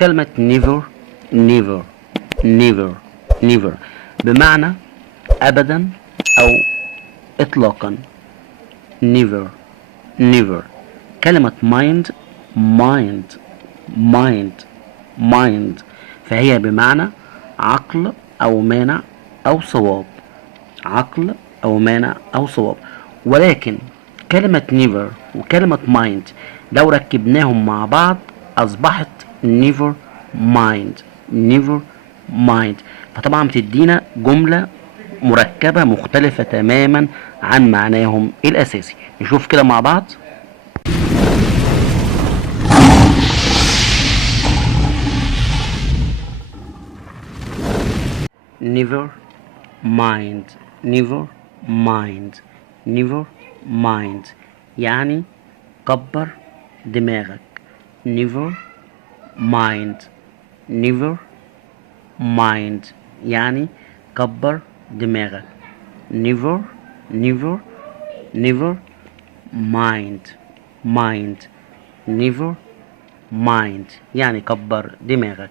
كلمة never never never never بمعنى أبدا أو إطلاقا. never never. كلمة mind mind mind mind فهي بمعنى عقل أو مانع أو صواب. عقل أو مانع أو صواب. ولكن كلمة never وكلمة mind لو ركبناهم مع بعض أصبحت never mind never mind. فطبعا بتدينا جملة مركبة مختلفة تماما عن معناهم الأساسي. نشوف كده مع بعض. never mind never mind never mind يعني كبر دماغك. never mind never mind يعني كبر دماغك. never never never mind mind never mind يعني كبر دماغك.